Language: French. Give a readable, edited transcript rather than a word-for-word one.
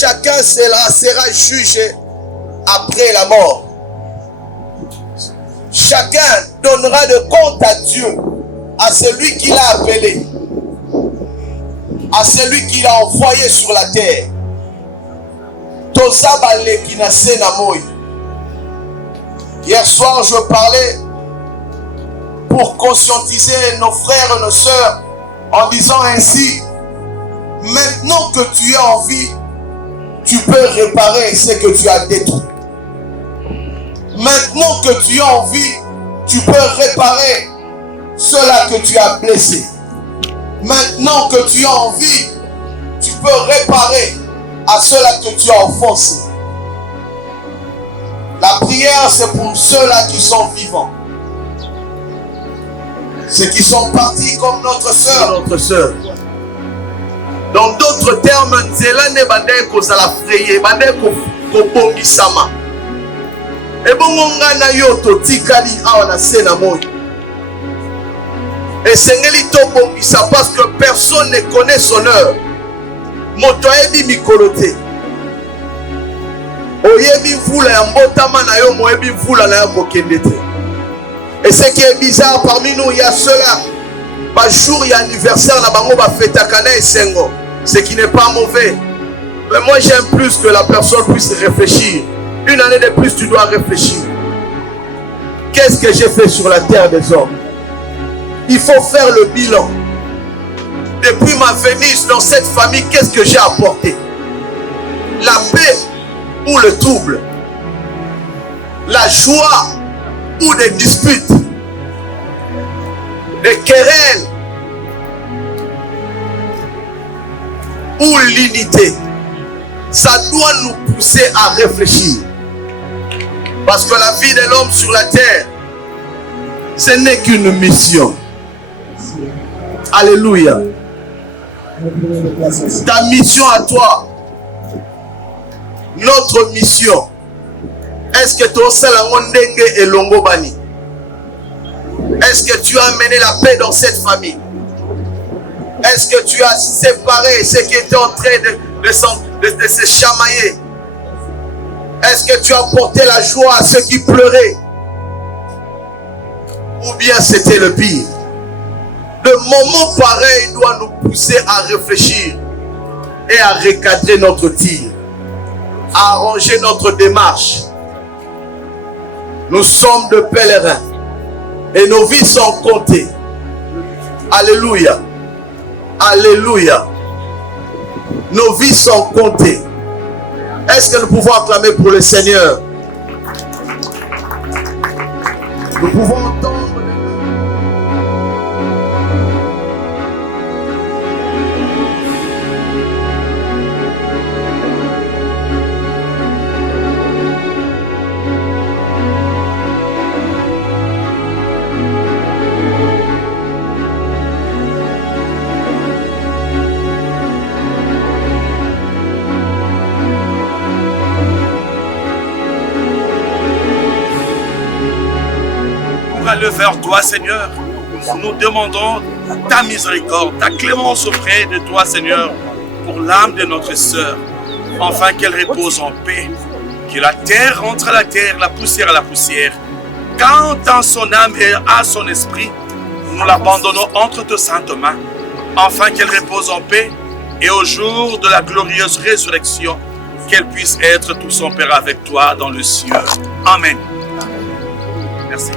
chacun sera jugé après la mort. Chacun donnera de compte à Dieu, à celui qui l'a appelé, à celui qui l'a envoyé sur la terre. Hier soir, je parlais pour conscientiser nos frères et nos sœurs en disant ainsi: maintenant que tu es en vie, tu peux réparer ce que tu as détruit. Maintenant que tu es en vie, tu peux réparer cela que tu as blessé. Maintenant que tu es en vie, tu peux réparer à cela que tu as offensé. La prière, c'est pour ceux-là qui sont vivants. Ceux qui sont partis comme notre sœur. Dans d'autres termes, nzela ne bandai kozala fraye, bandai kobongisama. Et bon, on a yo to tikali awa na se na moi. Et sengeli to bongisa parce que personne ne connaît son heure. Moto ebi mikolote. Oyebi vula ya mbotama na yo, moyebi vula na yo kokendete. Et ce qui est bizarre parmi nous, il y a cela. Par jour, il y a anniversaire, la bango va fêter Kana et Sengo. Ce qui n'est pas mauvais. Mais moi, j'aime plus que la personne puisse réfléchir. Une année de plus, tu dois réfléchir. Qu'est-ce que j'ai fait sur la terre des hommes? Il faut faire le bilan. Depuis ma venue dans cette famille, qu'est-ce que j'ai apporté? La paix ou le trouble? La joie ou des disputes? Des querelles ou l'unité? Ça doit nous pousser à réfléchir. Parce que la vie de l'homme sur la terre, ce n'est qu'une mission. Alléluia. Ta mission à toi, notre mission, est-ce que tu as la mondenge et longobani? Est-ce que tu as amené la paix dans cette famille? Est-ce que tu as séparé ceux qui étaient en train de se chamailler? Est-ce que tu as porté la joie à ceux qui pleuraient? Ou bien c'était le pire? Le moment pareil doit nous pousser à réfléchir et à recadrer notre tir, à arranger notre démarche. Nous sommes de pèlerins et nos vies sont comptées. Alléluia. Alléluia. Nos vies sont comptées. Est-ce que nous pouvons acclamer pour le Seigneur? Nous pouvons entendre. Vers toi, Seigneur, nous demandons ta miséricorde, ta clémence auprès de toi, Seigneur, pour l'âme de notre sœur, afin qu'elle repose en paix, que la terre rentre à la terre, la poussière à la poussière. Quant à son âme et à son esprit, nous l'abandonnons entre tes saintes mains, afin qu'elle repose en paix et au jour de la glorieuse résurrection, qu'elle puisse être tout son Père avec toi dans le ciel. Amen. Merci.